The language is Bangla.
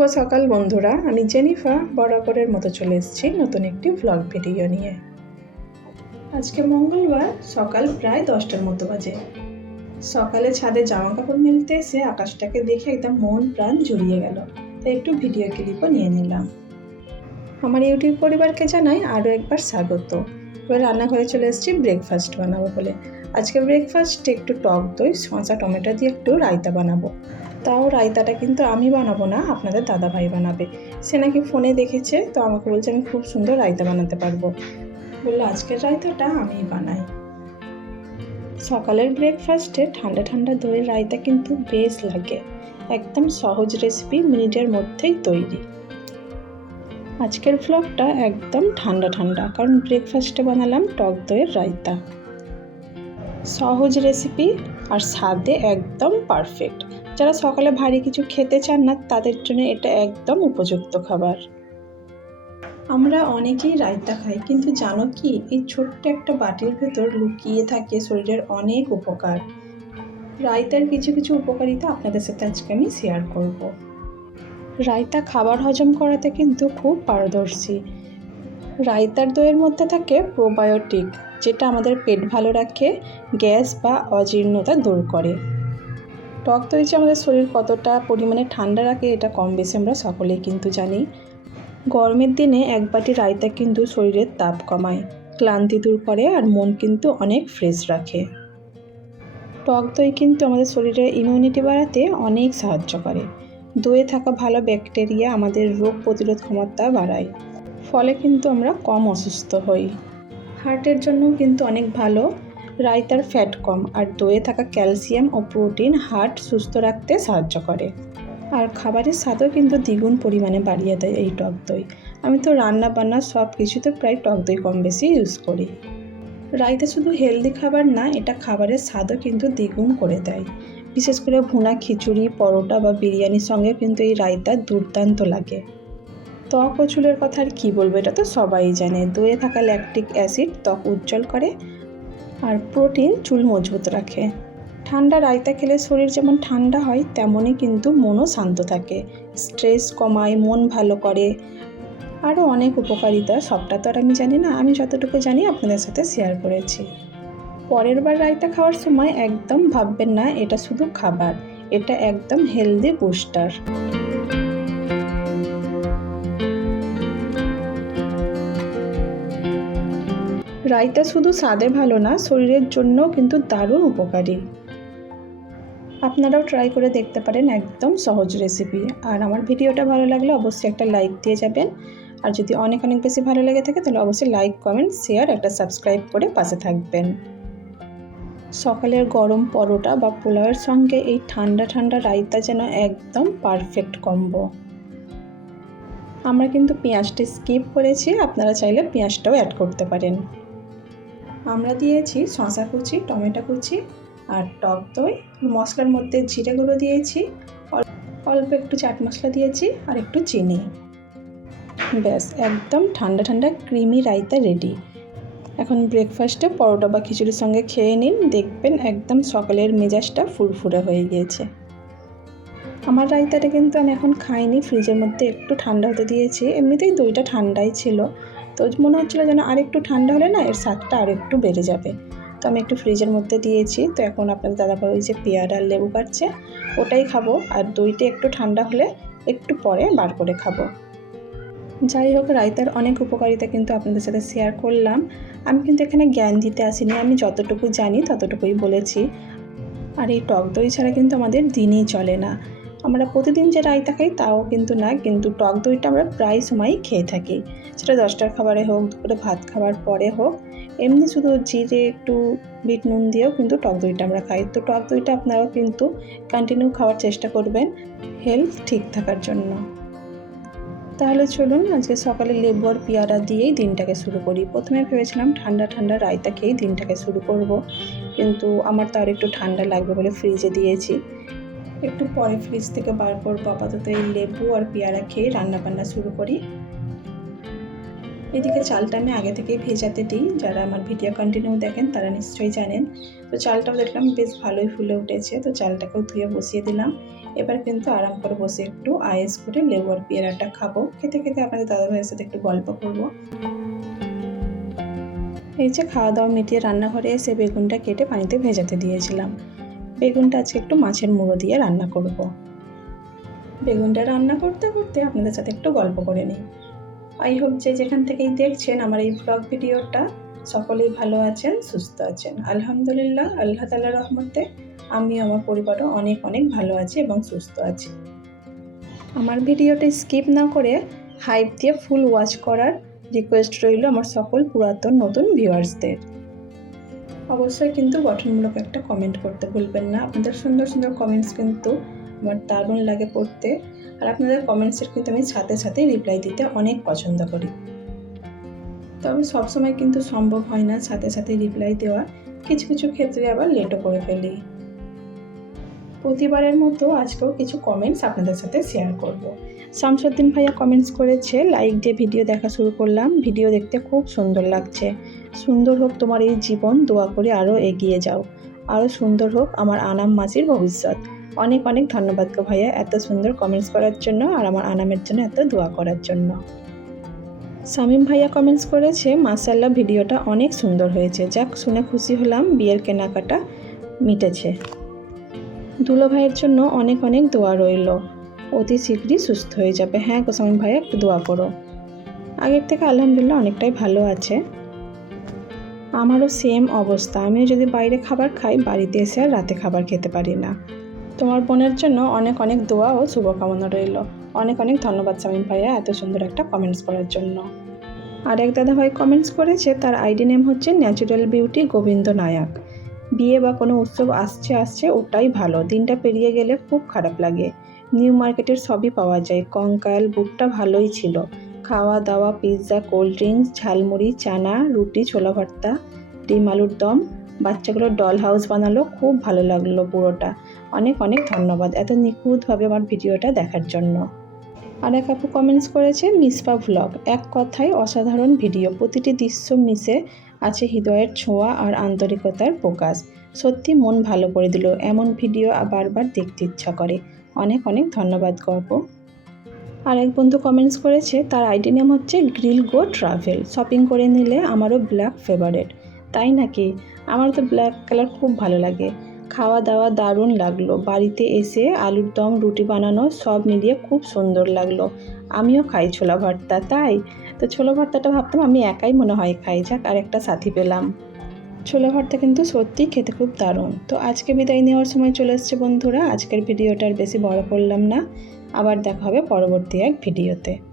শুভ সকাল বন্ধুরা। আমি জেনিফা বরাবরের মতো চলে এসেছি নতুন একটি ভ্লগ ভিডিও নিয়ে। আজকে মঙ্গলবার, সকাল প্রায় দশটার মতো বাজে। সকালে ছাদে জামা কাপড় মেলতে এসে আকাশটাকে দেখে একদম মন প্রাণ জুড়িয়ে গেল। তাই একটু ভিডিও ক্লিপও নিয়ে নিলাম। আমার ইউটিউব পরিবারকে জানাই আরও একবার স্বাগত। এবার রান্নাঘরে চলে এসেছি ব্রেকফাস্ট বানাবো বলে। আজকে ব্রেকফাস্টে একটু টক দই, শসা, টমেটো দিয়ে একটু রায়তা বানাবো। তাও রায়তাটা কিন্তু আমি বানাবো না, আপনাদের দাদা ভাই বানাবে। সে নাকি ফোনে দেখেছে, তো আমাকে বলছে আমি খুব সুন্দর রায়তা বানাতে পারব। বলল, আজকের রায়তাটা আমিই বানাই। সকালের ব্রেকফাস্টে ঠান্ডা ঠান্ডা দইয়ের রায়তা কিন্তু বেশ লাগে। একদম সহজ রেসিপি মিনিটের মধ্যেই তৈরি। আজকের ভ্লগটা একদম ঠান্ডা ঠান্ডা, কারণ ব্রেকফাস্টে বানালাম টক দইয়ের রায়তা। সহজ রেসিপি আর স্বাদে একদম পারফেক্ট যারা সকালে ভারী কিছু খেতে চান না, তাদের জন্য এটা একদম উপযুক্ত খাবার। আমরা অনেকেই রায়তা খাই, কিন্তু জানো কি, এই ছোট্ট একটা বাটির ভেতর লুকিয়ে থাকে শরীরের অনেক উপকার। রায়তার কিছু কিছু উপকারিতা আপনাদের সাথে আজকে আমি শেয়ার করব। রায়তা খাবার হজম করাতে কিন্তু খুব পারদর্শী। রায়তার দইয়ের মধ্যে থাকে প্রোবায়োটিক যেটা আমাদের পেট ভালো রাখে, গ্যাস বা অজীর্ণতা দূর করে। টক দই যে আমাদের শরীর কতটা পরিমাণে ঠান্ডা রাখে, এটা কম বেশি আমরা সকলেই কিন্তু জানি। গরমের দিনে এক বাটি রায়তা কিন্তু শরীরের তাপ কমায়, ক্লান্তি দূর করে আর মন কিন্তু অনেক ফ্রেশ রাখে। টক দই কিন্তু আমাদের শরীরের ইমিউনিটি বাড়াতে অনেক সাহায্য করে। দইয়ে থাকা ভালো ব্যাকটেরিয়া আমাদের রোগ প্রতিরোধ ক্ষমতা বাড়ায়, ফলে কিন্তু আমরা কম অসুস্থ হই। হার্টের জন্য কিন্তু অনেক ভালো। রায়তার ফ্যাট কম আর দইয়ে থাকা ক্যালসিয়াম ও প্রোটিন হার্ট সুস্থ রাখতে সাহায্য করে। আর খাবারের স্বাদও কিন্তু দ্বিগুণ পরিমাণে বাড়িয়ে দেয় এই টক দই। আমি তো রান্না বান্না সব কিছুতে প্রায় টক দই কম বেশি ইউজ করি। রায়তা শুধু হেলদি খাবার না, এটা খাবারের স্বাদও কিন্তু দ্বিগুণ করে দেয়। বিশেষ করে ভুনা খিচুড়ি, পরোটা বা বিরিয়ানির সঙ্গে কিন্তু এই রায়তা দুর্দান্ত লাগে। ত্বক ও চুলের কথা আর কী বলব, এটা তো সবাই জানে। দইয়ে থাকা ল্যাকটিক অ্যাসিড ত্বক উজ্জ্বল করে আর প্রোটিন চুল মজবুত রাখে। ঠান্ডা রায়তা খেলে শরীর যেমন ঠান্ডা হয়, তেমনই কিন্তু মনও শান্ত থাকে। স্ট্রেস কমায়, মন ভালো করে। আরও অনেক উপকারিতা, সবটা তো আর আমি জানি না। আমি যতটুকু জানি আপনাদের সাথে শেয়ার করেছি। পরের বার রায়তা খাওয়ার সময় একদম ভাববেন না, এটা শুধু খাবার। এটা একদম হেলদি বুস্টার রায়তা শুধু স্বাদে ভালো না, শরীরের জন্যও কিন্তু দারুণ উপকারী। আপনারাও ট্রাই করে দেখতে পারেন একদম সহজ রেসিপি আর আমার ভিডিওটা ভালো লাগলে অবশ্যই একটা লাইক দিয়ে যাবেন। আর যদি অনেক অনেক বেশি ভালো লেগে থাকে, তাহলে অবশ্যই লাইক কমেন্ট শেয়ার একটা সাবস্ক্রাইব করে পাশে থাকবেন। সকালের গরম পরোটা বা পোলাওয়ের সঙ্গে এই ঠান্ডা ঠান্ডা রায়তা যেন একদম পারফেক্ট কম্বো আমরা কিন্তু পেঁয়াজটি স্কিপ করেছি, আপনারা চাইলে পেঁয়াজটাও অ্যাড করতে পারেন। আমরা দিয়েছি শশা কুচি, টমেটো কুচি আর টক দই। মশলার মধ্যে জিরে গুঁড়ো দিয়েছি। অল্প একটু চাট মশলা দিয়েছি আর একটু চিনি। ব্যাস, একদম ঠান্ডা ঠান্ডা ক্রিমি রায়তা রেডি। এখন ব্রেকফাস্টে পরোটা বা খিচুড়ির সঙ্গে খেয়ে নিন। দেখবেন একদম সকালের মেজাজটা ফুরফুরে হয়ে গিয়েছে। আমার রায়তাটা কিন্তু আমি এখন খাইনি। ফ্রিজের মধ্যে একটু ঠান্ডা হতে দিয়েছি। এমনিতেই দইটা ঠান্ডাই ছিল। তো মনে হচ্ছিল যেন আর একটু ঠান্ডা হলে না এর স্বাদটা আর একটু বেড়ে যাবে। তো আমি একটু ফ্রিজের মধ্যে দিয়েছি। তো এখন আপনাদের দাদাভাই ওই যে পেয়ারা আর লেবু কাটছে ওটাই খাব। আর দইটা একটু ঠান্ডা হলে একটু পরে বার করে খাব। যাই হোক, রায়তার অনেক উপকারিতা কিন্তু আপনাদের সাথে শেয়ার করলাম। আমি কিন্তু এখানে জ্ঞান দিতে আসিনি। আমি যতটুকু জানি ততটুকুই বলেছি। আর এই টক দই ছাড়া কিন্তু আমাদের দিনই চলে না। আমরা প্রতিদিন যে রায়তা খাই তাও কিন্তু না, কিন্তু টক দইটা আমরা প্রায় সময়ই খেয়ে থাকি। সেটা দশটার খাবারে হোক দুপুরে ভাত খাওয়ার পরে হোক, এমনি শুধু জিরে একটু বিট নুন দিয়েও কিন্তু টক দইটা আমরা খাই। তো টক দইটা আপনারাও কিন্তু কন্টিনিউ খাওয়ার চেষ্টা করবেন হেলথ ঠিক থাকার জন্য। তাহলে চলুন আজকে সকালে লেবু আর পেয়ারা দিয়েই দিনটাকে শুরু করি। প্রথমে ভেবেছিলাম ঠান্ডা ঠান্ডা রায়তা খেয়েই দিনটাকে শুরু করব, কিন্তু আমার তো আর একটু ঠান্ডা লাগবে বলে ফ্রিজে দিয়েছি। একটু পরে ফ্রিজ থেকে বার করব আপাতত এই লেবু আর পেয়ারা খেয়ে রান্না বান্না শুরু করি। এদিকে চালটা আমি আগে থেকেই ভেজাতে দিই। যারা আমার ভিডিও কন্টিনিউ দেখেন, তারা নিশ্চয়ই জানেন। তো চালটাও দেখলাম বেশ ভালোই ফুলে উঠেছে। তো চালটাকেও ধুয়ে বসিয়ে দিলাম। এবার কিন্তু আরাম করে বসে একটু আয়েস করে লেবু আর পেয়ারাটা খাব। খেতে খেতে আপনাদের দাদা ভাইয়ের সাথে একটু গল্প করব। এই যে খাওয়া দাওয়া মিটিয়ে রান্নাঘরে এসে বেগুনটা কেটে পানিতে ভেজাতে দিয়েছিলাম। বেগুনটা আজকে একটু মাছের মুড়ো দিয়ে রান্না করব। বেগুনটা রান্না করতে করতে আপনাদের সাথে একটু গল্প করে নিই। আই হোপ যে যেখান থেকেই দেখছেন আমার এই ব্লগ ভিডিওটা সকলেই ভালো আছেন, সুস্থ আছেন। আলহামদুলিল্লাহ, আল্লাহ তালার রহমতে আমি আমার পরিবারও অনেক অনেক ভালো আছি এবং সুস্থ আছি। আমার ভিডিওটা স্কিপ না করে হাইপ দিয়ে ফুল ওয়াচ করার রিকোয়েস্ট রইল আমার সকল পুরাতন নতুন ভিউয়ার্সদের। অবশ্যই কিন্তু গঠনমূলক একটা কমেন্ট করতে ভুলবেন না। আপনাদের সুন্দর সুন্দর কমেন্টস কিন্তু আমার দারুণ লাগে পড়তে। আর আপনাদের কমেন্টসের কিন্তু আমি সাথে সাথে রিপ্লাই দিতে অনেক পছন্দ করি। তবে সবসময় কিন্তু সম্ভব হয় না সাথে সাথে রিপ্লাই দেওয়া। কিছু কিছু ক্ষেত্রে আবার লেটও করে ফেলি। প্রতিবারের মতো আজকেও কিছু কমেন্টস আপনাদের সাথে শেয়ার করব। শামসুদ্দিন ভাইয়া কমেন্টস করেছে লাইক দিয়ে ভিডিও দেখা শুরু করলাম। ভিডিও দেখতে খুব সুন্দর লাগছে। সুন্দর হোক তোমার এই জীবন, দোয়া করে আরও এগিয়ে যাও। আরও সুন্দর হোক আমার আনাম মাসির ভবিষ্যৎ। অনেক অনেক ধন্যবাদ গো ভাইয়া এত সুন্দর কমেন্টস করার জন্য আর আমার আনামের জন্য এত দোয়া করার জন্য। শামীম ভাইয়া কমেন্টস করেছে মাসাল্লাহ ভিডিওটা অনেক সুন্দর হয়েছে। যাক, শুনে খুশি হলাম, বিয়ের কেনাকাটা মিটেছে। দুলো ভাইয়ের জন্য অনেক অনেক দোয়া রইল। অতি শীঘ্রই সুস্থ হয়ে যাবে। হ্যাঁ গোস্বামী ভাইয়া একটু দোয়া করো। আগের থেকে আলহামদুলিল্লাহ অনেকটাই ভালো আছে। আমারও সেম অবস্থা। আমিও যদি বাইরে খাবার খাই, বাড়িতে এসে আর রাতে খাবার খেতে পারি না। তোমার বোনের জন্য অনেক অনেক দোয়া ও শুভকামনা রইল। অনেক অনেক ধন্যবাদ শামীম ভাইয়া এত সুন্দর একটা কমেন্টস করার জন্য। আর এক দাদা ভাই কমেন্টস করেছে, তার আইডি নেম হচ্ছে ন্যাচারাল বিউটি গোবিন্দ নায়ক। বিয়ে বা কোনো উৎসব আসছে আসছে, ওটাই ভালো। দিনটা পেরিয়ে গেলে খুব খারাপ লাগে। নিউ মার্কেটের সবই পাওয়া যায়। কঙ্কাল বুকটা ভালোই ছিল। খাওয়া দাওয়া পিৎজা, কোল্ড ড্রিঙ্কস, ঝালমুড়ি, চানা, রুটি, ছোলা ভর্তা, ডিম আলুর দম। বাচ্চাগুলো ডল হাউস বানালো, খুব ভালো লাগল পুরোটা। অনেক অনেক ধন্যবাদ এত নিখুঁতভাবে আমার ভিডিওটা দেখার জন্য। আর এক আপু কমেন্টস করেছে মিসপা ভ্লগ এক কথায় অসাধারণ ভিডিও প্রতিটি দৃশ্য মিশে আছে হৃদয়ের ছোঁয়া আর আন্তরিকতার প্রকাশ। সত্যি মন ভালো করে দিল, এমন ভিডিও বারবার দেখতে ইচ্ছা করে। অনেক অনেক ধন্যবাদ গল্প আর এক বন্ধু কমেন্টস করেছে, তার আইডি নেম হচ্ছে গ্রিল গো ট্রাভেল। শপিং করে নিলে আমারও ব্ল্যাক ফেভারেট তাই নাকি? আমার তো ব্ল্যাক কালার খুব ভালো লাগে। খাওয়া দাওয়া দারুণ লাগল। বাড়িতে এসে আলুর দম, রুটি বানানো সব মিলিয়ে খুব সুন্দর লাগল। আমিও খাই ছোলা ভর্তা, তাই? তো ছোলা ভর্তাটা ভাবতাম আমি একাই মনে হয় খাই। যাক, আর একটা সাথী পেলাম। ছোলা ভর্তা কিন্তু সত্যিই খেতে খুব দারুণ। তো আজকে বিদায় নেওয়ার সময় চলে এসছে বন্ধুরা। আজকের ভিডিওটা আর বেশি বড় করলাম না। আবার দেখা হবে পরবর্তী এক ভিডিওতে।